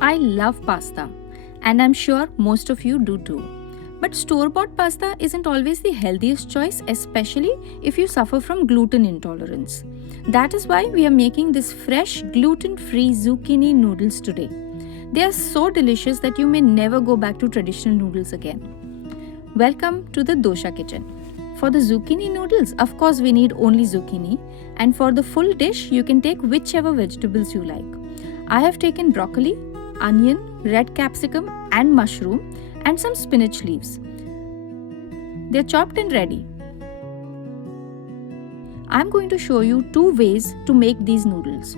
I love pasta, and I'm sure most of you do too. But store-bought pasta isn't always the healthiest choice, especially if you suffer from gluten intolerance. That is why we are making this fresh gluten-free zucchini noodles today. They are so delicious that you may never go back to traditional noodles again. Welcome to the Dosha kitchen. For the zucchini noodles, of course we need only zucchini, and for the full dish you can take whichever vegetables you like. I have taken broccoli, onion, red capsicum and mushroom and some spinach leaves. They are chopped and ready. I am going to show you two ways to make these noodles.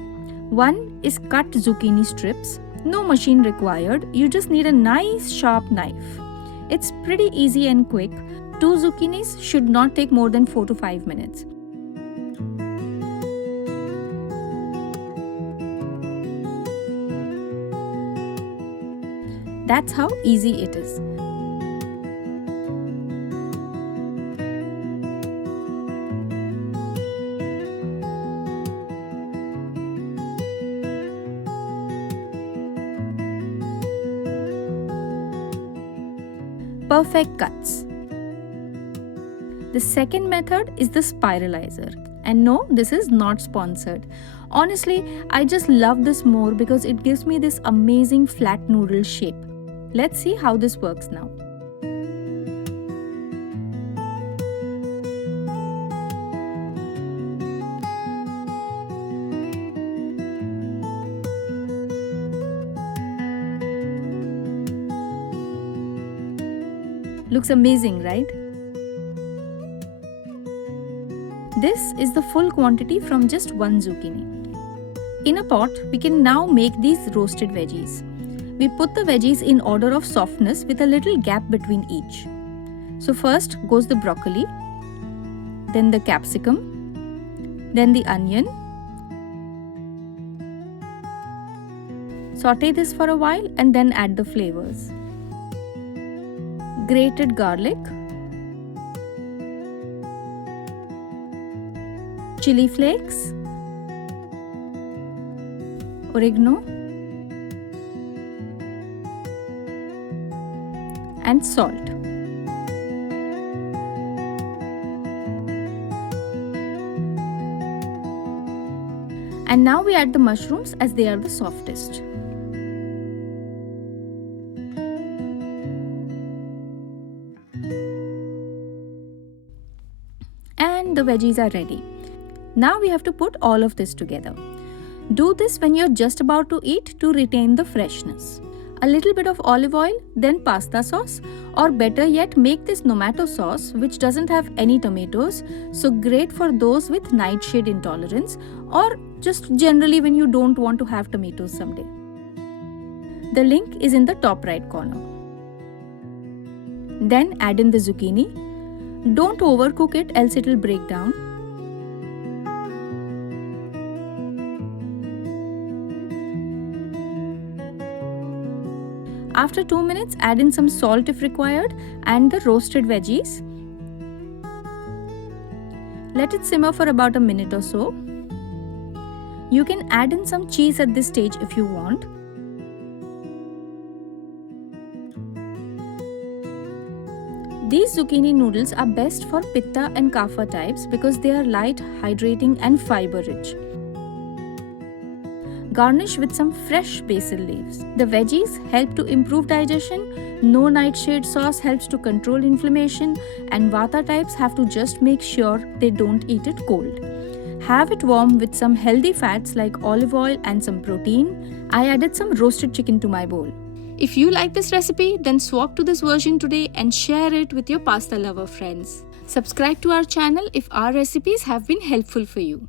One is cut zucchini strips. No machine required, you just need a nice sharp knife. It's pretty easy and quick. 2 zucchinis should not take more than 4 to 5 minutes. That's how easy it is. Perfect cuts. The second method is the spiralizer. And no, this is not sponsored. Honestly, I just love this more because it gives me this amazing flat noodle shape. Let's see how this works now. Looks amazing, right? This is the full quantity from just 1 zucchini. In a pot, we can now make these roasted veggies. We put the veggies in order of softness with a little gap between each. So first goes the broccoli, then the capsicum, then the onion. Saute this for a while and then add the flavors. Grated garlic, chili flakes, oregano, and salt. And now we add the mushrooms as they are the softest. And the veggies are ready. Now we have to put all of this together. Do this when you're just about to eat to retain the freshness. A little bit of olive oil, then pasta sauce, or better yet, make this tomato sauce which doesn't have any tomatoes, so great for those with nightshade intolerance or just generally when you don't want to have tomatoes someday. The link is in the top right corner. Then add in the zucchini. Don't overcook it, else it will break down. After 2 minutes, add in some salt if required and the roasted veggies. Let it simmer for about a minute or so. You can add in some cheese at this stage if you want. These zucchini noodles are best for pitta and kapha types because they are light, hydrating and fiber rich. Garnish with some fresh basil leaves. The veggies help to improve digestion, no nightshade sauce helps to control inflammation, and vata types have to just make sure they don't eat it cold. Have it warm with some healthy fats like olive oil and some protein. I added some roasted chicken to my bowl. If you like this recipe, then swap to this version today and share it with your pasta lover friends. Subscribe to our channel if our recipes have been helpful for you.